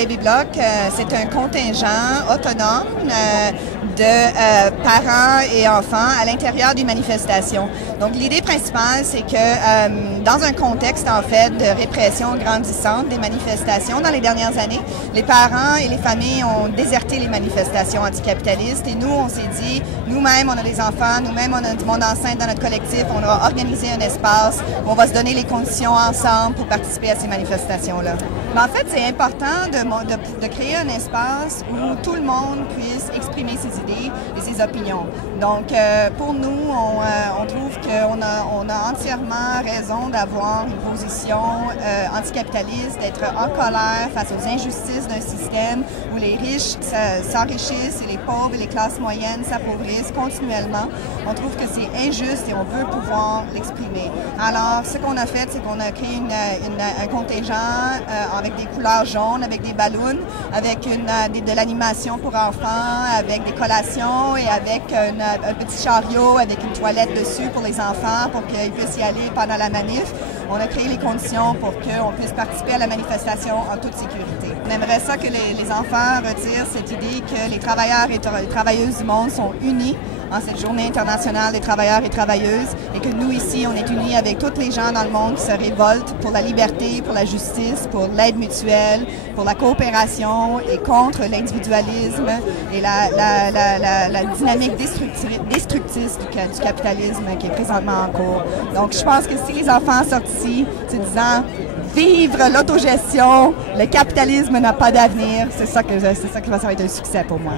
Baby Bloc, c'est un contingent autonome de parents et enfants à l'intérieur d'une manifestation. Donc l'idée principale, c'est que dans un contexte en fait de répression grandissante des manifestations dans les dernières années, les parents et les familles ont déserté les manifestations anticapitalistes et nous, on s'est dit, nous-mêmes, on a des enfants, nous-mêmes, on a du monde enceinte dans notre collectif, on va organiser un espace où on va se donner les conditions ensemble pour participer à ces manifestations-là. Mais en fait, c'est important de créer un espace où tout le monde puisse exprimer ses idées et ses opinions. Donc, pour nous, on trouve qu'on a entièrement raison d'avoir une position anticapitaliste, d'être en colère face aux injustices d'un système où les riches s'enrichissent et les pauvres et les classes moyennes s'appauvrissent continuellement. On trouve que c'est injuste et on veut pouvoir l'exprimer. Alors, ce qu'on a fait, c'est qu'on a créé un contingent avec des couleurs jaunes, avec des ballons, avec de l'animation pour enfants, avec des collations et avec un petit chariot avec une toilette dessus pour les enfants pour qu'ils puissent y aller pendant la manif. On a créé les conditions pour qu'on puisse participer à la manifestation en toute sécurité. On aimerait ça que les enfants retirent cette idée que les travailleurs et les travailleuses du monde sont unis en cette journée internationale des travailleurs et travailleuses et que nous ici, on est unis avec tous les gens dans le monde qui se révoltent pour la liberté, pour la justice, pour l'aide mutuelle, pour la coopération et contre l'individualisme et la dynamique destructrice du capitalisme qui est présentement en cours. Donc, je pense que si les enfants sortent ici, se disant vivre l'autogestion, le capitalisme n'a pas d'avenir, c'est ça que ça va être un succès pour moi.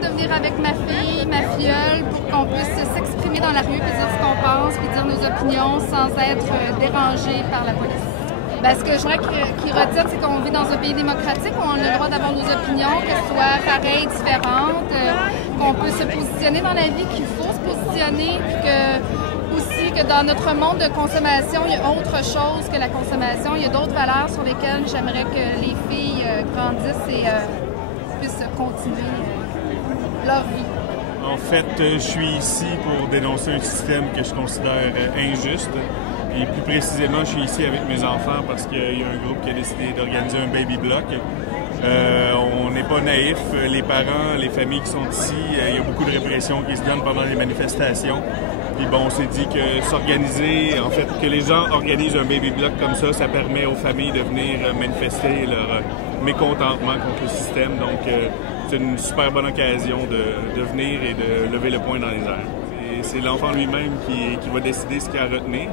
De venir avec ma fille, ma filleule, pour qu'on puisse s'exprimer dans la rue, puis dire ce qu'on pense, puis dire nos opinions sans être dérangés par la police. Ben, ce que je voudrais qu'ils retiennent, c'est qu'on vit dans un pays démocratique où on a le droit d'avoir nos opinions, qu'elles soient pareilles, différentes, qu'on peut se positionner dans la vie, qu'il faut se positionner, puis que aussi que dans notre monde de consommation, il y a autre chose que la consommation. Il y a d'autres valeurs sur lesquelles j'aimerais que les filles grandissent et puissent continuer leur vie. En fait, je suis ici pour dénoncer un système que je considère injuste. Et plus précisément, je suis ici avec mes enfants parce qu'il y a un groupe qui a décidé d'organiser un baby bloc. On n'est pas naïfs. Les parents, les familles qui sont ici, il y a beaucoup de répression qui se donne pendant les manifestations. Puis bon, on s'est dit que s'organiser, en fait, que les gens organisent un baby block comme ça permet aux familles de venir manifester leur mécontentement contre le système. Donc, c'est une super bonne occasion de venir et de lever le poing dans les airs. Et c'est l'enfant lui-même qui va décider ce qu'il a à retenir.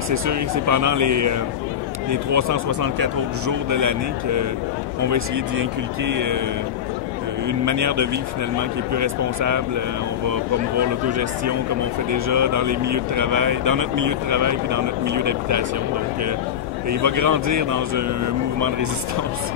C'est sûr que c'est pendant les 364 autres jours de l'année qu'on va essayer d'y inculquer une manière de vivre finalement qui est plus responsable. On va promouvoir l'autogestion comme on fait déjà dans les milieux de travail, dans notre milieu de travail puis dans notre milieu d'habitation. Donc, il va grandir dans un mouvement de résistance.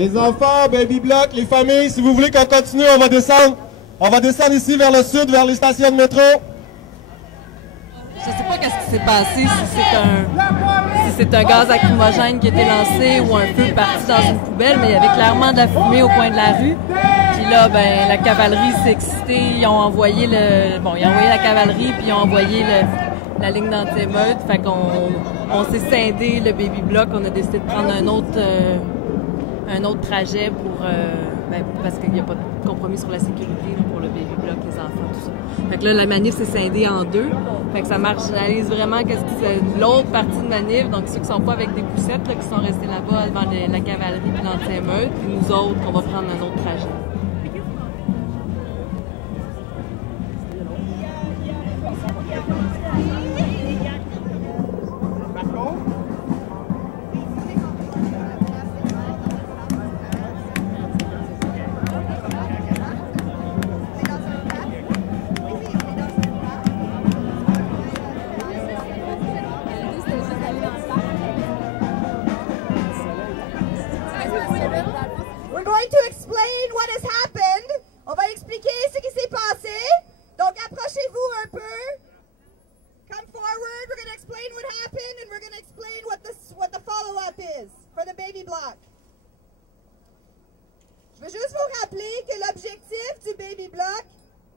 Les enfants, Baby Block, les familles, si vous voulez qu'on continue, on va descendre. On va descendre ici vers le sud, vers les stations de métro. Je sais pas qu'est-ce qui s'est passé, si c'est un gaz lacrymogène qui a été lancé ou un feu parti dans une poubelle, mais il y avait clairement de la fumée au coin de la rue. Puis là, ben, la cavalerie s'est excitée, ils ont envoyé la cavalerie, puis ils ont envoyé la ligne d'anti-émeute. Fait qu'on s'est scindé le Baby Block, on a décidé de prendre un autre trajet parce qu'il n'y a pas de compromis sur la sécurité pour le Baby Block, les enfants, tout ça. Fait que là, la manif s'est scindée en deux. Fait que ça marginalise vraiment l'autre partie de manif, donc ceux qui sont pas avec des poussettes, là, qui sont restés là-bas devant la cavalerie puis l'anti-émeute, puis nous autres, on va prendre un autre trajet. We're going to explain what has happened. On va expliquer ce qui s'est passé. Donc, approchez-vous un peu. Come forward. We're going to explain what happened and we're going to explain what the follow-up is for the Baby Block. Je veux juste vous rappeler que l'objectif du Baby Block,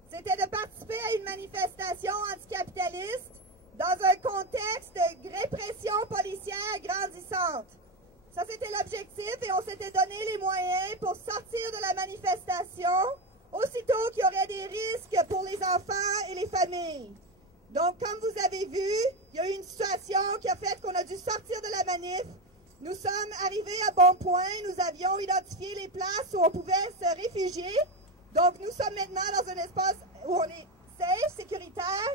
c'était de participer à une manifestation anticapitaliste dans un contexte de répression policière grandissante. Ça, c'était l'objectif et on s'était donné les moyens pour sortir de la manifestation aussitôt qu'il y aurait des risques pour les enfants et les familles. Donc, comme vous avez vu, il y a eu une situation qui a fait qu'on a dû sortir de la manif. Nous sommes arrivés à bon point. Nous avions identifié les places où on pouvait se réfugier. Donc, nous sommes maintenant dans un espace où on est safe, sécuritaire.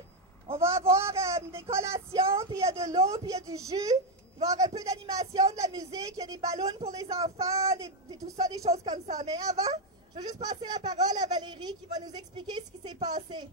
On va avoir des collations, puis il y a de l'eau, puis il y a du jus. Il va y avoir un peu d'animation, de la musique, il y a des ballons pour les enfants, tout ça, des choses comme ça. Mais avant, je veux juste passer la parole à Valérie qui va nous expliquer ce qui s'est passé.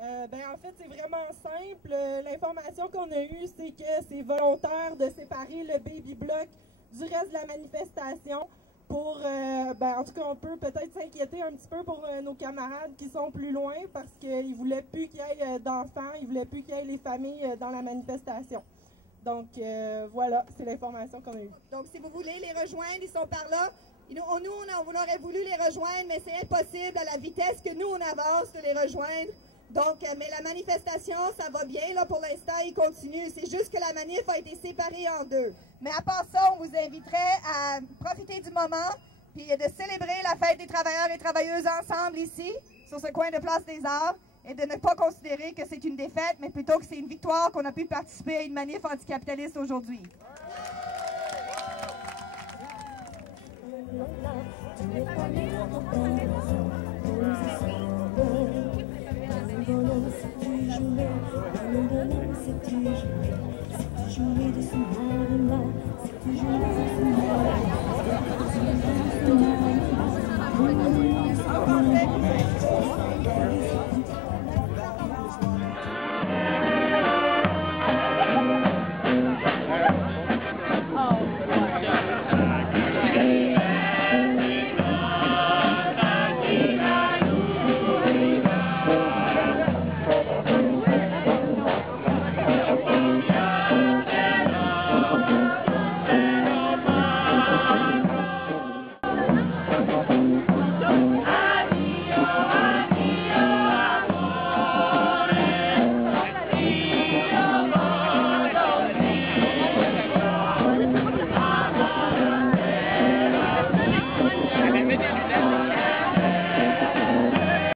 En fait, c'est vraiment simple. L'information qu'on a eue, c'est que c'est volontaire de séparer le Baby Block du reste de la manifestation pour, en tout cas, on peut peut-être s'inquiéter un petit peu pour nos camarades qui sont plus loin parce qu'ils ne voulaient plus qu'il y ait d'enfants, ils ne voulaient plus qu'il y ait les familles dans la manifestation. Donc, voilà, c'est l'information qu'on a eue. Donc, si vous voulez les rejoindre, ils sont par là. On aurait voulu les rejoindre, mais c'est impossible à la vitesse que nous, on avance de les rejoindre. Donc, mais la manifestation, ça va bien, là, pour l'instant, il continue. C'est juste que la manif a été séparée en deux. Mais à part ça, on vous inviterait à profiter du moment, puis de célébrer la fête des travailleurs et travailleuses ensemble ici, sur ce coin de Place des Arts, et de ne pas considérer que c'est une défaite, mais plutôt que c'est une victoire qu'on a pu participer à une manif anticapitaliste aujourd'hui.